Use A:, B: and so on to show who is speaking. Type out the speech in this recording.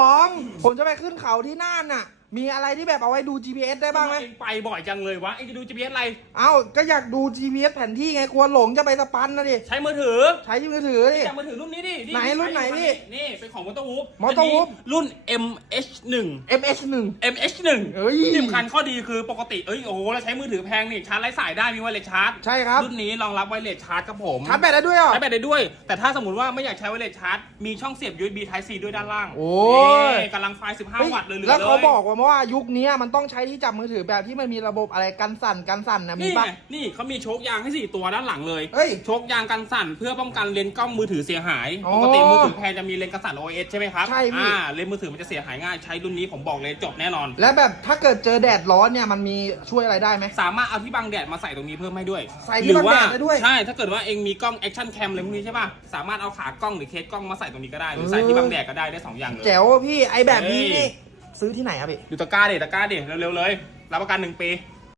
A: ของ ผมจะไปขึ้นเขาที่น่านน่ะ มีอะไรที่แบบเอาไว้ดู GPS ได้บ้างไหม
B: เองไปบ่อยจังเลยวะ เองจะดู GPS อะไร
A: เอ้า ก็อยากดู GPS แผนที่ไงกลัวหลงจะไปสปันนะดิ
B: ใช้มือถือ
A: ใช้มือถือดิ
B: จากมือถือรุ่นนี้ดิ
A: ไหนรุ่นไหนพี่
B: นี่เป็นของมอเตอร์วูฟ
A: Motor Wolf
B: รุ่น MH1
A: MS1
B: MH1
A: เอ้ย
B: ที่สำคัญข้อดีคือปกติ เอ้ย โอ้โหเราใช้มือถือแพงนี่ ชาร์จไร้สายได้มีไวเลสชาร์จ
A: ใช่ครับ
B: รุ่นนี้รองรับไวเลสชาร์จครับผม
A: ชาร์จแบตได้ด้วยเหรอ
B: ใช้แบตได้ด้วย แต่ถ้าสมมติว่าไม่อยากใช้ไวเลสชาร์จ มีช่องเสียบ USB Type C ด้วยด้านล่าง
A: โอ้ย
B: นี่กำลังไฟ
A: เฮ้ย
B: 15 วัตต์เลยเหลือ
A: แล้วเขา
B: เลย
A: บอกว่าว่ายุคนี้มันต้องใช้ที่จับมือถือแบบที่มันมีระบบอะไรกันสั่นกันสั่นนะมี
B: นี่
A: ปะ
B: ไงนี่เขามีโชคยางให้4ตัวด้านหลังเลย
A: เฮ้ย
B: โชคยางกันสั่นเพื่อป้องกันเลนส์กล้องมือถือเสียหาย
A: อ๋อ
B: ปกติมือถือแพงจะมีเลนส์กันสั่น OS ใช่ไหมครับ
A: ใช่พี่
B: อ่าเลนส์มือถือมันจะเสียหายง่ายใช้รุ่นนี้ผมบอกเลยจบแน่นอน
A: แล้วแบบถ้าเกิดเจอแดดร้อนเนี่ยมันมีช่วยอะไรได้ไหม
B: สามารถเอาที่บังแดดมาใส่ตรงนี้เพิ่มให้ด้วย
A: ใส่ที่บังแดดได้ด้วย
B: ใช่ ถ้าเกิดว่าเองมีกล้องแอคชั่นแคมอะไรพวกนี้ใช่ป่ะ สามารถเอาขากล้องหรือเคสกล้องมาใส่ตรงนี้ก็ได้ หรือใส่ที่บังแดดก็ได้ได้สองอย่างเลย
A: แจ๋วอะพี่ไอแบบนี้
B: เฮ้ย
A: นี่ซื้อที่ไหนอะพี่
B: ดูตะกร้าเด็ตะกร้าเด็เร็วๆเลย รับประกันหนึ่งปี